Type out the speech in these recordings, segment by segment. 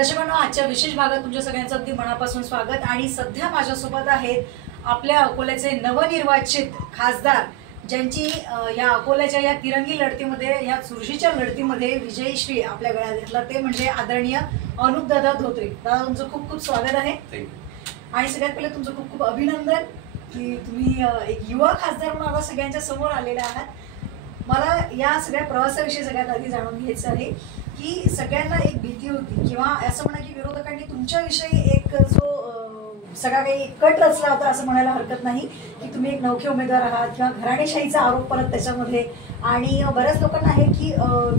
दर्शकांनो, आजच्या विशेष भागात तुमच्या सगळ्यांचं अगदी मनापासून स्वागत। आणि सध्या माझ्यासोबत आहेत आपल्या अकोल्याचे नवनिर्वाचित खासदार, ज्यांची या अकोल्याच्या या तिरंगी लढतीमध्ये, या चुरशीच्या लढतीमध्ये विजयश्री आपल्या गळ्यात घेतला, ते म्हणजे आदरणीय अनुपदादा धोत्रे। दादा, तुमचं खूप खूप स्वागत आहे। आणि सगळ्यात पहिले तुमचं खूप खूप अभिनंदन की तुम्ही एक युवा खासदार म्हणून आता सगळ्यांच्या समोर आलेले आहात। मला या सगळ्या प्रवासाविषयी सगळ्यात आधी जाणून घ्यायचं आहे की सगळ्यांना एक भीती होती किंवा असं म्हणा की विरोधकांनी तुमच्याविषयी एक जो सगळा काही कट रचला होता असं म्हणायला हरकत नाही की तुम्ही एक नवखे उमेदवार आहात किंवा घराणेशाहीचा आरोप परत त्याच्यामध्ये। आणि बऱ्याच लोकांना आहे की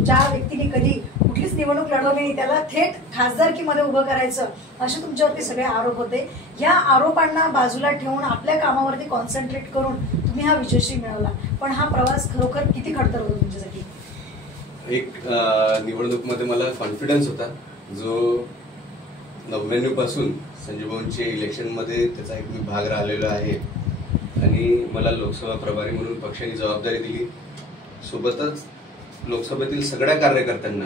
ज्या व्यक्तीने कधी कुठलीच निवडणूक लढवली नाही त्याला थेट खासदारकीमध्ये उभं करायचं, असे तुमच्यावरती सगळे आरोप होते। या आरोपांना बाजूला ठेवून आपल्या कामावरती कॉन्सन्ट्रेट करून तुम्ही हा विजयश्री मिळवला, पण हा प्रवास खरोखर किती खडतर होता तुमच्यासाठी? एक निवडणूक मध्ये मला कॉन्फिडन्स होता, जो 99 पासून संजय भाऊंचे इलेक्शन मध्ये त्याचा एक मी भाग राहिलेलो आहे आणि मला लोकसभा प्रभारी म्हणून पक्षाने जबाबदारी दिली। सोबतच लोकसभेतील सगळ्या कार्यकर्त्यांना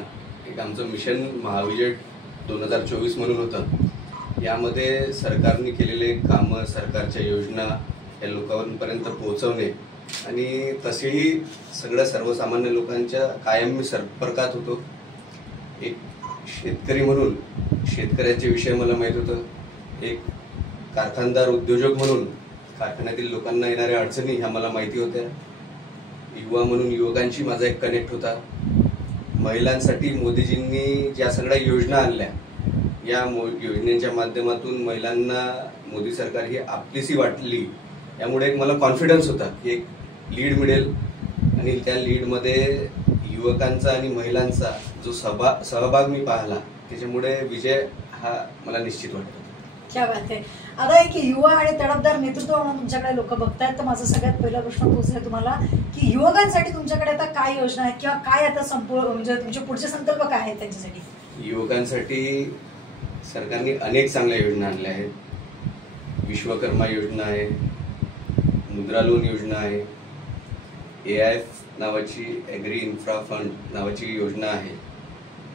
एक आमचं मिशन महाविजय 2024 म्हणून होतं। यामध्ये सरकारने केलेले कामं, सरकारच्या योजना या लोकांपर्यंत पोहोचवणे आणि तसेही सगळ्या सर्वसामान्य लोकांच्या कायम मी संपर्कात होतो। एक शेतकरी म्हणून शेतकऱ्यांचे विषय मला माहीत होतं, एक कारखानदार उद्योजक म्हणून कारखान्यातील लोकांना येणाऱ्या अडचणी ह्या मला माहिती होत्या, युवा म्हणून युवकांशी माझा एक कनेक्ट होता। महिलांसाठी मोदीजींनी ज्या सगळ्या योजना आणल्या, या योजनेच्या माध्यमातून महिलांना मोदी सरकार ही आपलीशी वाटली, यामुळे एक मला कॉन्फिडन्स होता की एक लीड मिळेल आणि त्या लीडमध्ये युवकांचा आणि महिलांचा जो सहभाग मी पाहिला, त्याच्यामुळे विजय हा मला निश्चित वाटतो। क्या बात आहे। आता एक युवा आणि तडफदार नेतृत्व म्हणून तुमच्याकडे लोक बघतायत, तर माझा सगळ्यात पहिला प्रश्न तोच आहे तुम्हाला की युवकांसाठी तुमच्याकडे आता काय योजना आहेत किंवा काय आता संपूर्ण म्हणजे तुमचे पुढचे संकल्प काय आहेत त्यांच्यासाठी? युवकांसाठी सरकारने अनेक चांगल्या योजना आणल्या आहेत। विश्वकर्मा योजना आहे, मुद्रा लोन योजना आहे, AIF नावाची ॲग्री इन्फ्रा फंड नावाची योजना आहे।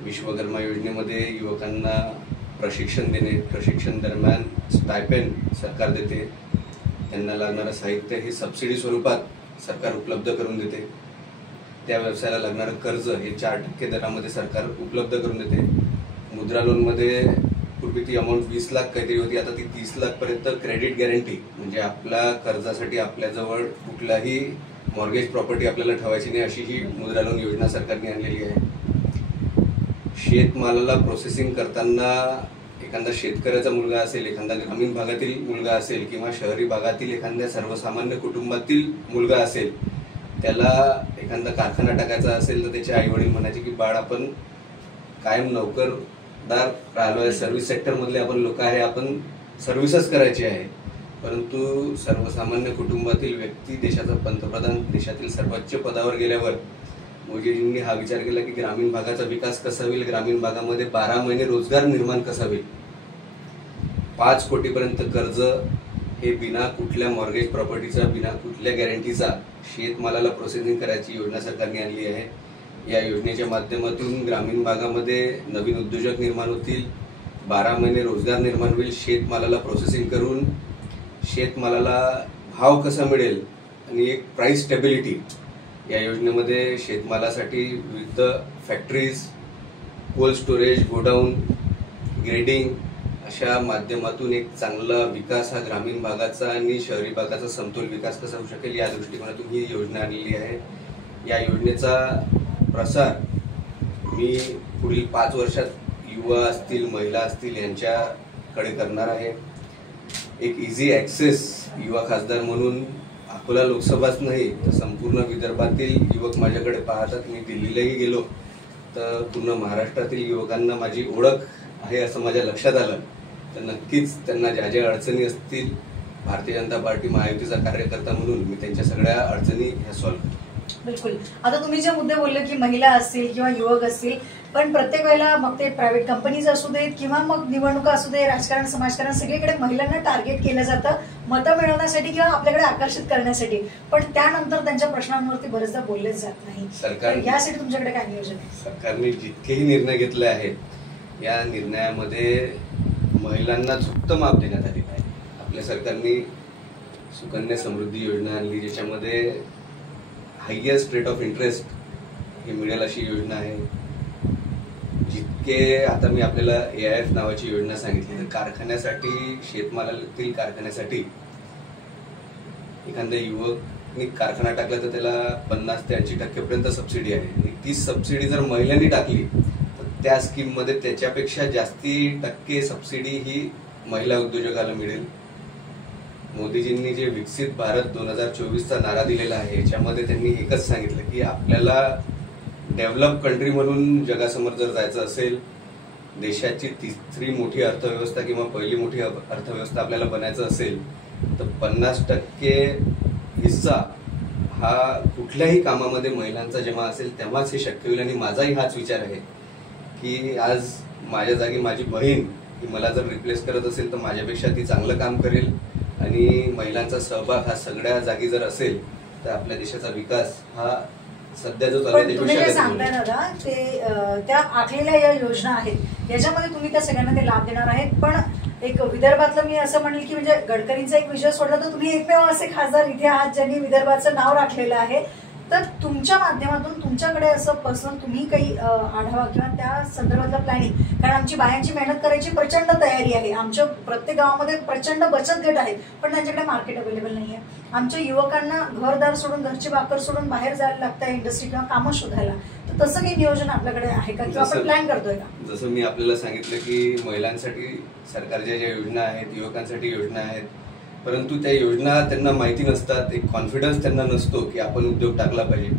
विश्वकर्मा योजनेमध्ये युवकांना प्रशिक्षण देणे, प्रशिक्षण दरम्यान स्टायपेंड सरकार देते, त्यांना लागणारं साहित्य हे सबसिडी स्वरूपात सरकार उपलब्ध करून देते, त्या व्यवसायाला लागणारं कर्ज हे 4% दरामध्ये सरकार उपलब्ध करून देते। मुद्रा लोनमध्ये पूर्वी ती अमाऊंट 20 लाख काहीतरी होती, आता ती 30 लाख पर्यंत क्रेडिट गॅरंटी, म्हणजे आपल्या कर्जासाठी आपल्याजवळ कुठलाही मॉर्गेज प्रॉपर्टी आपल्याला ठेवायची नाही, अशी ही मुद्रा लोन योजना सरकारने आणलेली आहे। शेतमालाला प्रोसेसिंग करताना एखादा शेतकऱ्याचा मुलगा असेल, एखादा ग्रामीण भागातील मुलगा असेल किंवा शहरी भागातील एखाद्या सर्वसामान्य कुटुंबातील मुलगा असेल, त्याला एखादा कारखाना टाकायचा असेल तर त्याचे आई वडील म्हणायचे की बाळ आपण कायम नोकरदार राहिलो आहे, सर्व्हिस सेक्टरमधले आपण लोक आहे, आपण सर्व्हिसच करायची आहे। परंतु सर्वसामान्य कुटुंबातील व्यक्ती देशाचा पंतप्रधान, देशातील सर्वोच्च पदावर गेल्यावर मोदीजींनी हा विचार केला की ग्रामीण भागाचा विकास कसा होईल, ग्रामीण भागामध्ये 12 महिने रोजगार निर्माण कसा होईल। 5 कोटीपर्यंत कर्ज हे बिना कुठल्या मॉर्गेज प्रॉपर्टीचा, बिना कुठल्या गॅरंटीचा शेतमालाला प्रोसेसिंग करायची योजना सरकारने आणली आहे। या योजनेच्या माध्यमातून ग्रामीण भागामध्ये नवीन उद्योजक निर्माण होतील, 12 महिने रोजगार निर्माण होईल। शेतमालाला प्रोसेसिंग करून शेतमालाला भाव कसा मिळेल आणि एक प्राइस स्टेबिलिटी, या योजनेमध्ये शेतमालासाठी विविध factories, cold storage, godown, grading अशा माध्यमातून एक चांगला विकास हा ग्रामीण भागाचा आणि शहरी भागाचा समतोल विकास कसा होऊ शकेल, या दृष्टिकोनातून ही योजना आणलेली आहे। या योजनेचा प्रसार मी पुढील 5 वर्षात युवा असतील, महिला असतील यांच्याकडे करणार आहे। एक इझी ॲक्सेस युवा खासदार म्हणून अकोला लोकसभाच नाही तर संपूर्ण विदर्भातील युवक माझ्याकडे पाहतात। मी दिल्लीलाही गेलो तर पूर्ण महाराष्ट्रातील युवकांना माझी ओळख आहे असं माझ्या लक्षात आलं, तर नक्कीच त्यांना ज्या ज्या अडचणी असतील, भारतीय जनता पार्टी महायुतीचा कार्यकर्ता म्हणून मी त्यांच्या सगळ्या अडचणी ह्या सॉल्व्ह करतो। बिलकुल। आता तुम्ही जे मुद्दे बोलले की महिला असतील किंवा युवक असतील, पण प्रत्येक वेळेला मग ते प्रायव्हेट कंपनीज असू देत किंवा मग निवडणुका असू दे, राजकारण, समाजकारण, सगळीकडे महिलांना टार्गेट केलं जातं मतं मिळवण्यासाठी किंवा आपल्याकडे आकर्षित करण्यासाठी, पण त्यानंतर त्यांच्या प्रश्नांवरती बरेचदा बोललेच जात नाही। सरकार यासाठी तुमच्याकडे काय नियोजन आहे? सरकारने जितकेही निर्णय घेतले आहेत या निर्णयामध्ये महिलांना झुकतं माप देण्यात आलेलं आहे. आपल्या सरकारने सुकन्या समृद्धी योजना आणली, ज्याच्यामध्ये हायेस्ट रेट ऑफ इंटरेस्ट हे मिळेल अशी योजना आहे. जितके आता मी आपल्याला AIF नावाची योजना सांगितली, तर कारखान्यासाठी, शेतमालातील कारखान्यासाठी एखाद्या युवकनी कारखाना टाकला तर त्याला 50 ते 80% पर्यंत सबसिडी आहे. आणि ती सबसिडी जर महिलांनी टाकली तर त्या स्कीम मध्ये त्याच्यापेक्षा जास्ती टक्के सबसिडी ही महिला उद्योजकाला मिळेल. मोदीजींनी जे विकसित भारत 2024चा नारा दिलेला आहे, याच्यामध्ये त्यांनी एकच सांगितलं की आपल्याला डेव्हलप कंट्री म्हणून जगासमोर जर जायचं असेल, देशाची तिसरी मोठी अर्थव्यवस्था किंवा पहिली मोठी अर्थव्यवस्था आपल्याला बनायचं असेल, तर 50% हिस्सा हा कुठल्याही कामामध्ये महिलांचा जेव्हा असेल तेव्हाच हे शक्य होईल. आणि माझाही हाच विचार आहे की आज माझ्या जागी माझी बहीण ही मला जर रिप्लेस करत असेल तर माझ्यापेक्षा ती चांगलं काम करेल. आणि महिलांचा सहभाग हा सगळ्या जागी जर असेल तर आपल्या देशाचा विकास हा सध्या जो चालू आहे तुम्ही जे सांगताय दादा, ते त्या आखलेल्या या योजना आहेत, याच्यामध्ये तुम्ही त्या सगळ्यांना ते लाभ देणार आहेत. पण एक विदर्भातलं मी असं म्हणेल की म्हणजे गडकरींचा एक विषय सोडला तर तुम्ही एकमेव असे खासदार इथे आहात ज्यांनी विदर्भाचं नाव राखलेलं आहे. तर तुमच्या माध्यमातून तुमच्याकडे असं पर्सनल तुम्ही काही आढावा किंवा त्या संदर्भातलं प्लॅनिंग, कारण आमची बायांची मेहनत करायची प्रचंड तयारी आहे. आमच्या प्रत्येक गावामध्ये प्रचंड बचत गट आहेत, पण त्यांच्याकडे मार्केट अवेलेबल नाही आहे. आमच्या युवकांना घरदार सोडून, घरची भाकर सोडून बाहेर जायला लागतं इंडस्ट्री किंवा कामं शोधायला. तर तसं काही नियोजन आपल्याकडे आहे का किंवा आपण प्लॅन करतोय का? जसं मी आपल्याला सांगितलं की महिलांसाठी सरकारच्या ज्या योजना आहेत, युवकांसाठी योजना आहेत, परंतु त्या योजना त्यांना माहिती नसतात. एक कॉन्फिडन्स त्यांना नसतो की आपण उद्योग टाकला पाहिजे.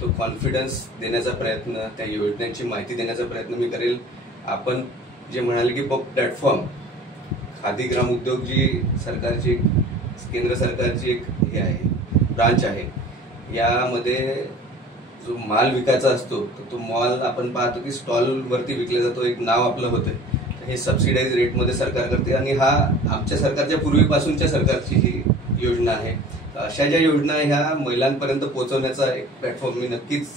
तो कॉन्फिडन्स देण्याचा प्रयत्न, त्या योजनांची माहिती देण्याचा प्रयत्न मी करेल. आपण जे म्हणाले की प्लॅटफॉर्म, खादी ग्राम उद्योग जी सरकारची, केंद्र सरकारची एक हे आहे, ब्रांच आहे, यामध्ये जो माल विकायचा असतो तर तो माल आपण पाहतो की स्टॉल वरती विकला जातो, एक नाव आपलं होतं. हे सबसिडाइज रेटमध्ये सरकार करते आणि हा आमच्या सरकारच्या पूर्वीपासूनच्या सरकारची ही योजना आहे. अशा ज्या योजना ह्या महिलांपर्यंत पोहोचवण्याचा एक प्लॅटफॉर्म मी नक्कीच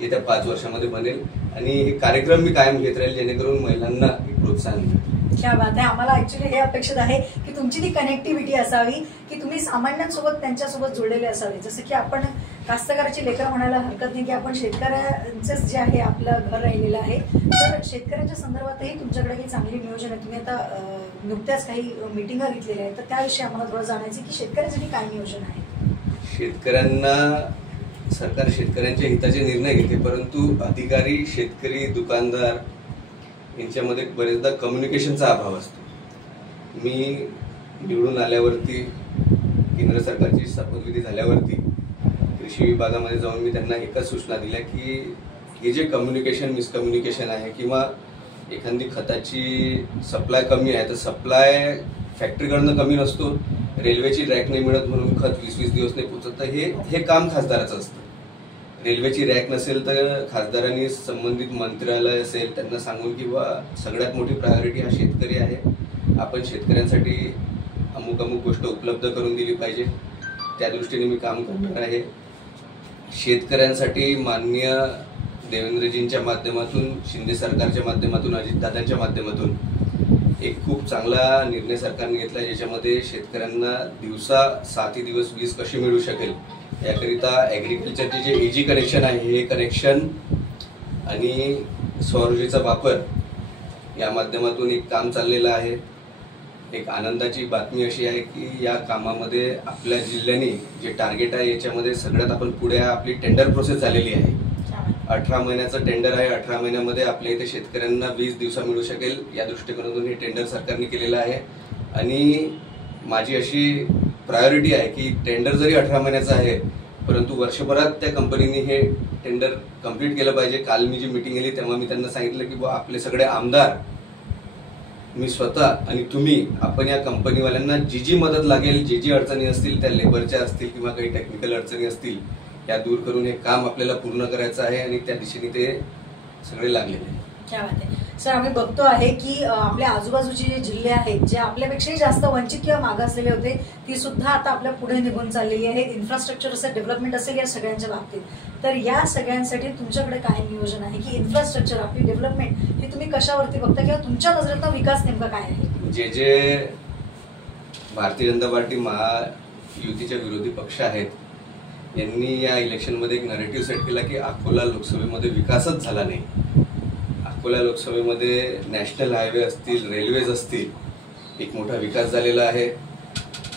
येत्या 5 वर्षामध्ये बनेल. आणि हे कार्यक्रम मी कायम घेत राहील जेणेकरून महिलांना एक प्रोत्साहन मिळेल. क्या बात आहे. आम्हाला ऍक्च्युली हे अपेक्षित आहे की तुमची ती कनेक्टिव्हिटी असावी, की तुम्ही सामान्यांसोबत त्यांच्यासोबत जोडलेले असावे. जसं की आपण कास्तकाराची लेकरं म्हणायला हरकत नाही की आपण शेतकऱ्यांचंच जे आहे आपलं घर राहिलेलं आहे. तर शेतकऱ्यांच्या संदर्भातही तुमच्याकडे काही चांगली नियोजन आहे. तुम्ही आता नुकत्याच काही मिटिंगा घेतलेल्या आहेत, तर त्याविषयी आम्हाला थोडं जाणायचं की शेतकऱ्यांसाठी काय नियोजन आहे. शेतकऱ्यांना सरकार शेतकऱ्यांच्या हिताचे निर्णय घेते, परंतु अधिकारी, शेतकरी, दुकानदार यांच्यामध्ये बरेचदा कम्युनिकेशनचा अभाव असतो. मी निवडून आल्यावरती, केंद्र सरकारची शपथविधी झाल्यावरती कृषी विभागामध्ये जाऊन मी त्यांना एकच सूचना दिल्या की हे जे मिसकम्युनिकेशन आहे किंवा एखादी खताची सप्लाय कमी आहे तर सप्लाय फॅक्टरीकडनं कमी नसतो, रेल्वेची रॅक नाही मिळत म्हणून खत 20-20 दिवस नाही पोहोचत, तर हे काम खासदाराचं असतं. रेल्वेची रॅक नसेल तर खासदारांनी संबंधित मंत्रालय असेल त्यांना सांगून की बा सगळ्यात मोठी प्रायोरिटी हा शेतकरी आहे, आपण शेतकऱ्यांसाठी अमुक गोष्ट उपलब्ध करून दिली पाहिजे, त्या दृष्टीने मी काम करणार आहे. शेतकऱ्यांसाठी माननीय देवेंद्रजींच्या माध्यमातून, शिंदे सरकारच्या माध्यमातून, अजितदादांच्या माध्यमातून एक खूप चांगला निर्णय सरकारने घेतला, ज्याच्यामध्ये शेतकऱ्यांना दिवसा 7 दिवस वीज कशी मिळू शकेल याकरिता ॲग्रिकल्चरचे जे AG कनेक्शन आहे हे कनेक्शन आणि सौर ऊर्जेचा वापर या माध्यमातून एक काम चाललेलं आहे. एक आनंदाची बातमी अशी आहे की या कामामध्ये आपल्या जिल्ह्याने जे टार्गेट आहे याच्यामध्ये सगळ्यात आपण पुढे, आपली टेंडर प्रोसेस झालेली आहे. 18 महिन्याचं टेंडर आहे. 18 महिन्यामध्ये आपल्या इथे शेतकऱ्यांना 20 दिवसा मिळू शकेल या दृष्टिकोनातून हे टेंडर सरकारने केलेलं आहे. आणि माझी अशी प्रायोरिटी आहे की टेंडर जरी 18 महिन्याचं आहे परंतु वर्षभरात त्या कंपनीने हे टेंडर कंप्लीट केलं पाहिजे. काल मी जी मीटिंग केली तेव्हा मी त्यांना सांगितलं की आपले सगळे आमदार, मी स्वतः आणि तुम्ही, आपण या कंपनीवाल्यांना जी मदत लागेल, जी अडचणी असतील, त्या लेबरच्या असतील किंवा काही टेक्निकल अडचणी असतील, या दूर करून हे काम आपल्याला पूर्ण करायचं आहे आणि त्या दिशेने ते सगळे लागलेले आहे. क्या बात आहे सर. आम्ही बघतो आहे की आपल्या आजूबाजूचे जे जिल्हे आहेत जे आपल्यापेक्षाही जास्त वंचित किंवा मागासलेले होते, ती सुद्धा आता आपल्या पुढे निघून चाललेली आहेत. इन्फ्रास्ट्रक्चर असेल, डेव्हलपमेंट असेल, या सगळ्यांच्या बाबतीत तर या सगळ्यांसाठी तुमच्याकडे काय नियोजन आहे की इन्फ्रास्ट्रक्चर आपली डेव्हलपमेंट हे तुम्ही कशावरती बघता किंवा तुमच्या नजरेतला विकास नेमका काय आहे? जे भारतीय जनता पार्टी महायुतीच्या विरोधी पक्ष आहेत यांनी या इलेक्शनमध्ये एक नरेटिव्ह सेट केला की अकोला लोकसभेमध्ये विकासच झाला नाही. अकोला लोकसभेमध्ये नॅशनल हायवे असतील, रेल्वेज असतील, एक मोठा विकास झालेला आहे.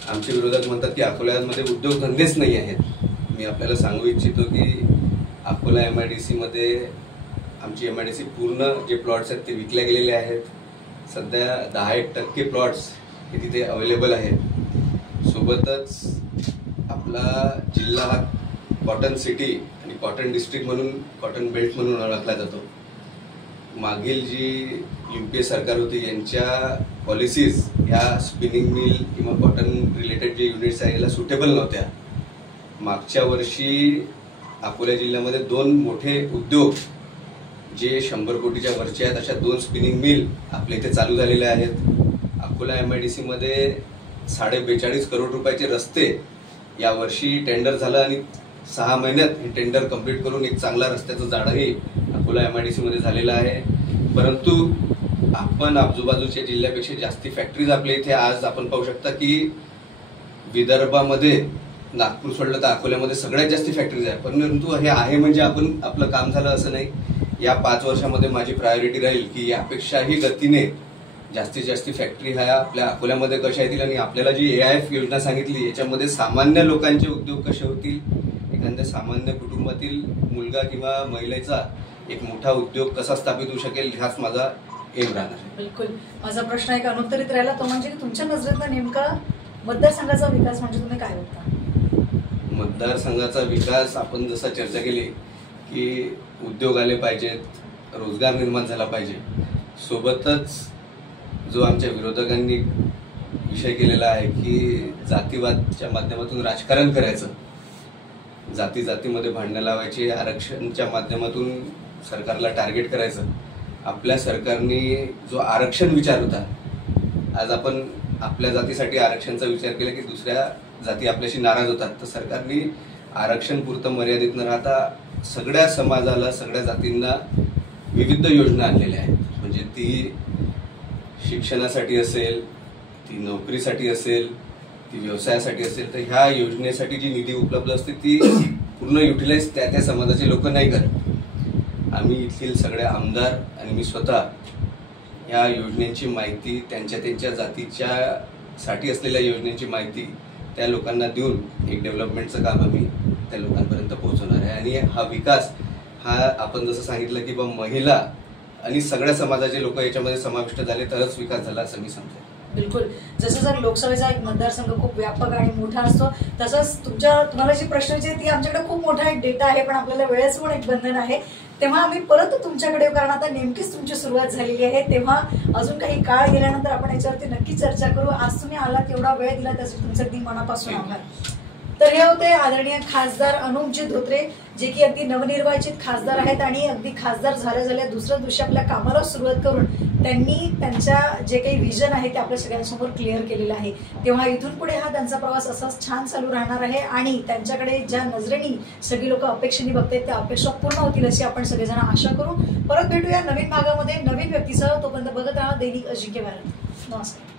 आमचे विरोधक म्हणतात की अकोल्यामध्ये उद्योगधंदेच नाही आहेत. मी आपल्याला सांगू इच्छितो की अकोला MIDC मध्ये आमची MIDC पूर्ण जे प्लॉट्स आहेत ते विकले गेलेले आहेत. सध्या 10% प्लॉट्स हे तिथे अवेलेबल आहेत. सोबतच आपला जिल्हा हा कॉटन सिटी आणि कॉटन डिस्ट्रिक्ट म्हणून, कॉटन बेल्ट म्हणून ओळखला जातो. मागील जी UPA सरकार होती यांच्या पॉलिसीज ह्या स्पिनिंग मिल किंवा कॉटन रिलेटेड जे युनिट्स आहे याला सुटेबल नव्हत्या. मागच्या वर्षी अकोला जिल्ह्यामध्ये 2 मोठे उद्योग जे 100 कोटीच्या वरचे आहेत अशा 2 स्पिनिंग मिल आपल्या इथे चालू झालेल्या आहेत. अकोला MIDC मध्ये 42.5 करोड रुपयाचे रस्ते या वर्षी टेंडर झालं आणि 6 महिन्यात हे टेंडर कंप्लीट करून एक चांगला रस्त्याचं जाळंही अकोला MIDC मध्ये झालेलं आहे. परंतु आपण आजूबाजूच्या जिल्ह्यापेक्षा जास्ती फॅक्टरीज आपल्या इथे आज आपण पाहू शकता की विदर्भामध्ये नागपूर सोडलं तर अकोल्यामध्ये सगळ्यात जास्त फॅक्टरीज आहे. परंतु हे आहे म्हणजे आपण आपलं काम झालं असं नाही. या 5 वर्षामध्ये माझी प्रायोरिटी राहील की यापेक्षाही गतीने जास्तीत जास्त फॅक्टरी ह्या आपल्या अकोल्यामध्ये कशा येतील आणि आपल्याला जी AIF योजना सांगितली याच्यामध्ये सामान्य लोकांचे उद्योग कसे होतील, एखाद्या सामान्य कुटुंबातील मुलगा किंवा महिलेचा एक मोठा उद्योग कसा स्थापित होऊ शकेल हाच माझा एम राहणार आहे. बिलकुल. माझा प्रश्न एक अनुत्तरित राहिला तो म्हणजे की तुमच्या नजरेतला नेमका मतदारसंघाचा विकास म्हणजे तुम्ही काय बघता? मतदारसंघाचा विकास आपण जसं चर्चा केली की उद्योग आले पाहिजेत, रोजगार निर्माण झाला पाहिजे. सोबतच जो आमच्या विरोधकांनी विषय केलेला आहे की जातीवादच्या माध्यमातून राजकारण करायचं, जाती जातीमध्ये भांडणं लावायची, आरक्षणच्या माध्यमातून सरकारला टार्गेट करायचं. आपल्या सरकारने जो आरक्षण विचार होता, आज आपण आपल्या जातीसाठी आरक्षणचा विचार केला की दुसऱ्या जाती आपल्याशी नाराज होतात, तर सरकारने आरक्षण पुरतं मर्यादित न राहता सगळ्या समाजाला, सगळ्या जातींना विविध योजना आणलेल्या आहेत. म्हणजे ती शिक्षणासाठी असेल, ती नोकरीसाठी असेल, ती व्यवसायासाठी असेल, तर ह्या योजनेसाठी जी निधी उपलब्ध असते ती पूर्ण युटिलाइज त्या समाजाचे लोक नाही करत. आम्ही इथील सगळे आमदार आणि मी स्वतः या योजनेची माहिती, त्यांच्या जातीच्या साठी असलेल्या योजनेची माहिती त्या लोकांना देऊन एक डेव्हलपमेंटचं काम आम्ही त्या लोकांपर्यंत पोहोचवणार आहे. आणि हा विकास हा आपण जसं सांगितलं की बा महिला आणि सगळ्या समाजाचे लोक याच्यामध्ये समाविष्ट झाले तरच विकास झाला असं मी समजतो. बिलकुल. जसं जर लोकसभेचा एक मतदारसंघ खूप व्यापक आणि मोठा असतो तसंच तुम्हाला जी प्रश्न ती आमच्याकडे खूप मोठा एक डेटा आहे पण आपल्याला वेळेचं पण एक बंधन आहे. तेव्हा आम्ही परत तुमच्याकडे कारण आता नेमकीच तुमची सुरुवात झालेली आहे, तेव्हा अजून काही काळ गेल्यानंतर आपण याच्यावरती नक्की चर्चा करू. आज तुम्ही आलात, एवढा वेळ दिला त्यासाठी तुमचं अगदी मनापासून आभार. तर हे होते आदरणीय खासदार अनुपजी धोत्रे, जे की अगदी नवनिर्वाचित खासदार आहेत आणि अगदी खासदार झाल्या दुसऱ्या दिवशी आपल्या कामाला सुरुवात करून त्यांनी त्यांच्या जे काही विजन आहे ते आपल्या सगळ्यांसमोर क्लिअर केलेलं आहे. तेव्हा इथून पुढे हा त्यांचा प्रवास असाच छान चालू राहणार आहे आणि त्यांच्याकडे ज्या नजरेने सगळी लोक अपेक्षेने बघतायत त्या अपेक्षा पूर्ण होतील अशी आपण सगळेजण आशा करू. परत भेटूया नवीन भागामध्ये नवीन व्यक्तीसह. तोपर्यंत बघत राहा दैनिक अजिंक्य भारत. नमस्कार.